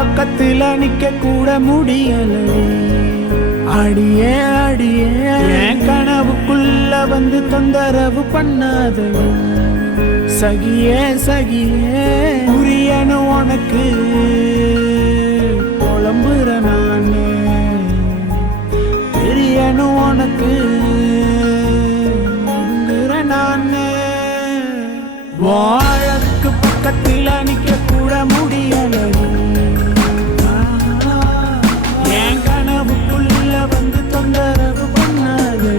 பக்கத்துல நிக்க கூட முடியலை. அடியே அடியே என் கனவுக்குள்ள வந்து தொந்தரவு பண்ணாத சகியே சகியே. புரியணும் உனக்கு புலம்புற நானே, தெரியணும் உனக்கு நானே. வாழக்கு பக்கத்துல நிக்க கூட முடியலை. என் கனவுக்குள்ள வந்து தொந்தரவு பண்ணாதே.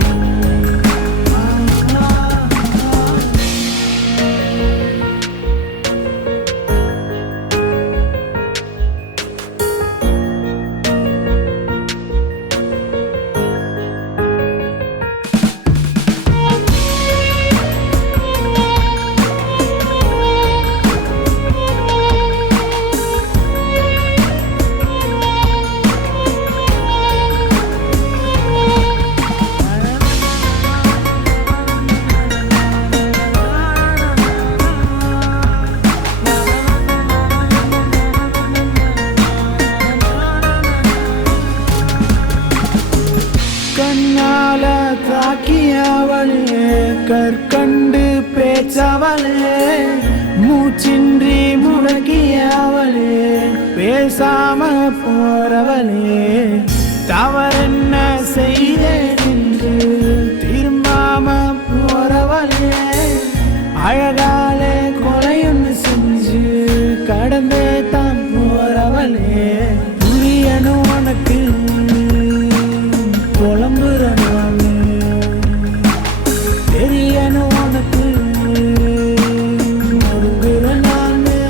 கண்ணால தாக்கியவளே, கற்கண்டு பேச்சவளே, மூச்சின்றி முடக்கியவளே, பேசாம போறவளே, தவறென்ன செய்தேன் என்று திரும்பாம போறவளே, அழகாலே கொலையொன்னு செஞ்சு கடந்தே தான் போறவளே. புரியணும் உனக்கு புலம்புற நானே, தெரியணும் உனக்கு ஒடுங்குற நானே.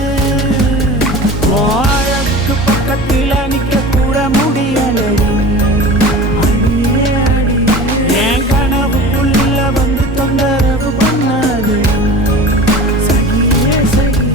வாழக்கு பக்கத்துல நிக்க கூட முடியலடி. அடியே அடியே என் கனவுக்குள்ள வந்து தொந்தரவு பண்ணாது சகியே சகியே.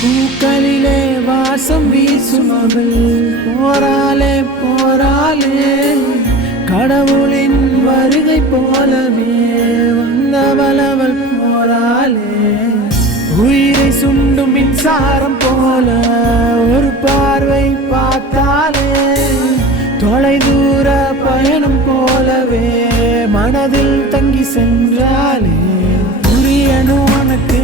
பூக்களிலே வாசம் வீசுமகள் போராலே போராலே, கடவுளின் வருகை போலவே வந்தவளவள் போராலே. உயிரை சுண்டும் மின்சாரம் போல ஒரு பார்வை பார்த்தாலே, தொலைதூர பயணம் போலவே மனதில் தங்கி சென்றாலே. புரியணும் உனக்கு